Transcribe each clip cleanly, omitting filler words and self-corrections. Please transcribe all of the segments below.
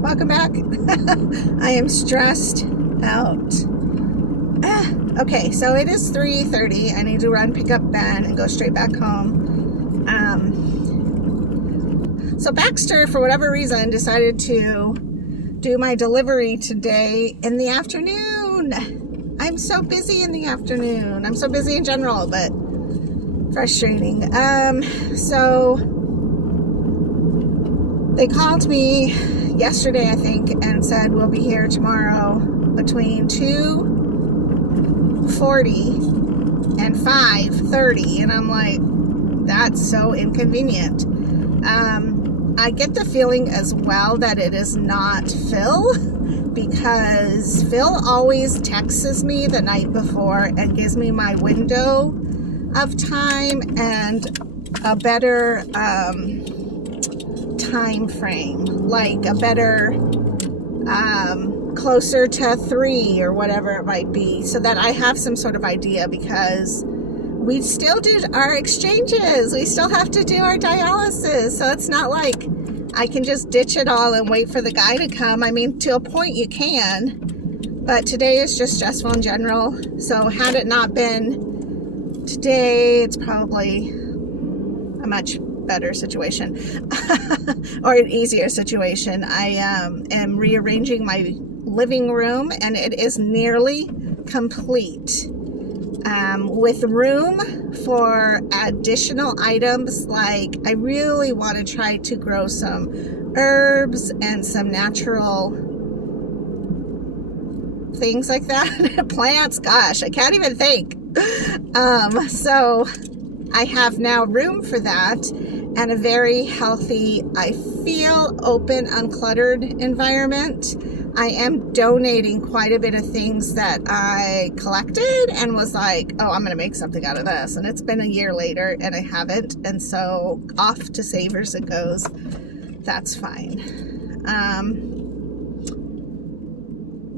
Welcome back. I am stressed out. Okay, so it is 3:30. I need to run, pick up Ben, and go straight back home. So Baxter, for whatever reason, decided to do my delivery today in the afternoon. I'm so busy in the afternoon. I'm so busy in general, but frustrating. So they called me yesterday, I think, and said we'll be here tomorrow between 2:40 and 5:30, and I'm like, that's so inconvenient. I get the feeling as well that it is not Phil, because Phil always texts me the night before and gives me my window of time and a better time frame, like a better closer to 3 or whatever it might be, so that I have some sort of idea, because we still do our exchanges. We still have to do our dialysis. So it's not like I can just ditch it all and wait for the guy to come. I mean, to a point you can, but today is just stressful in general. So had it not been today, it's probably a much better situation or an easier situation. I am rearranging my living room, and it is nearly complete. With room for additional items, like I really want to try to grow some herbs and some natural things like that. Plants, gosh, I can't even think. So I have now room for that, and a very healthy, I feel, open, uncluttered environment. I am donating quite a bit of things that I collected and was like, oh, I'm going to make something out of this. And it's been a year later and I haven't. And so off to Savers it goes. That's fine.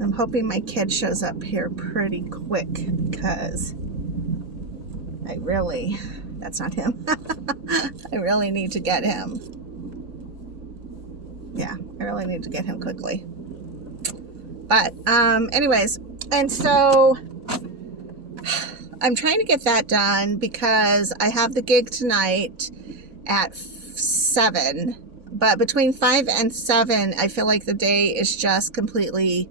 I'm hoping my kid shows up here pretty quick, because that's not him. I really need to get him. Yeah, I really need to get him quickly. But anyways, and so I'm trying to get that done because I have the gig tonight at 7. But between 5 and 7, I feel like the day is just completely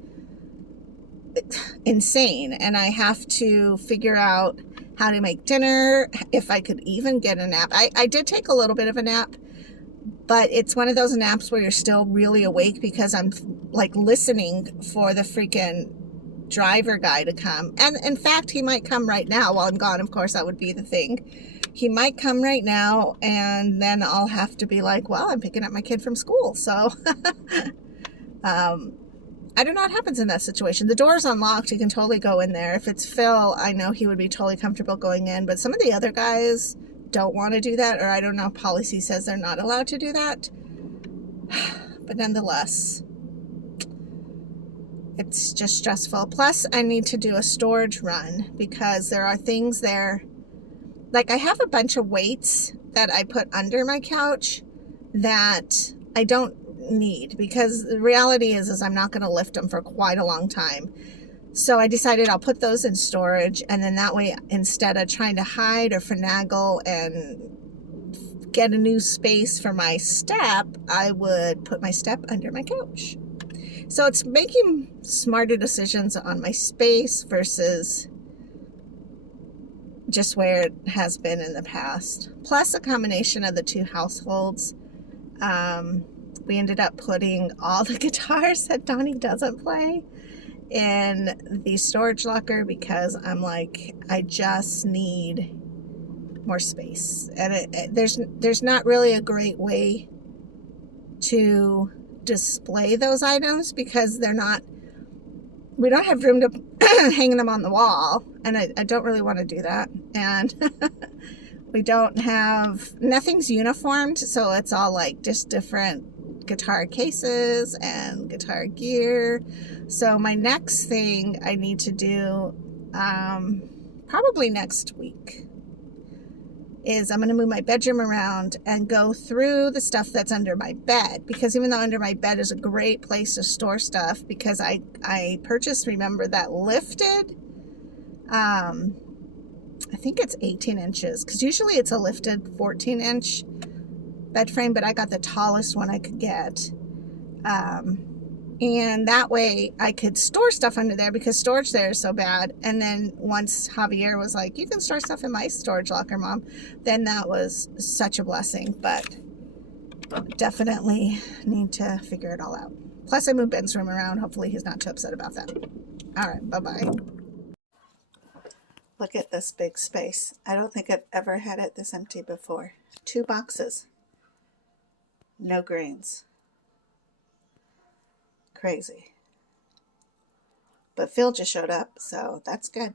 insane. And I have to figure out how to make dinner, if I could even get a nap. I did take a little bit of a nap, but it's one of those naps where you're still really awake, because I'm like listening for the freaking driver guy to come. And in fact, he might come right now while I'm gone. Of course, that would be the thing. He might come right now, and then I'll have to be like, well, I'm picking up my kid from school. So I don't know what happens in that situation. The door's unlocked. You can totally go in there. If it's Phil, I know he would be totally comfortable going in, but some of the other guys don't want to do that, or I don't know, policy says they're not allowed to do that. But nonetheless, it's just stressful. Plus, I need to do a storage run, because there are things there. Like, I have a bunch of weights that I put under my couch that I don't need, because the reality is I'm not going to lift them for quite a long time. So I decided I'll put those in storage, and then that way, instead of trying to hide or finagle and get a new space for my step, I would put my step under my couch. So it's making smarter decisions on my space versus just where it has been in the past. Plus a combination of the two households. We ended up putting all the guitars that Donnie doesn't play in the storage locker, because I'm like, I just need more space. And there's not really a great way to display those items, because we don't have room to hang them on the wall, and I don't really want to do that. And nothing's uniformed, so it's all like just different guitar cases and guitar gear. So my next thing I need to do, probably next week, is I'm going to move my bedroom around and go through the stuff that's under my bed, because even though under my bed is a great place to store stuff, because I purchased, remember, that lifted, I think it's 18 inches, because usually it's a lifted 14-inch bed frame, but I got the tallest one I could get. And that way I could store stuff under there, because storage there is so bad. And then once Javier was like, you can store stuff in my storage locker, Mom, then that was such a blessing. But definitely need to figure it all out. Plus I moved Ben's room around. Hopefully he's not too upset about that. All right, bye-bye. Look at this big space. I don't think I've ever had it this empty before. 2 boxes. No greens. Crazy. But Phil just showed up, so that's good.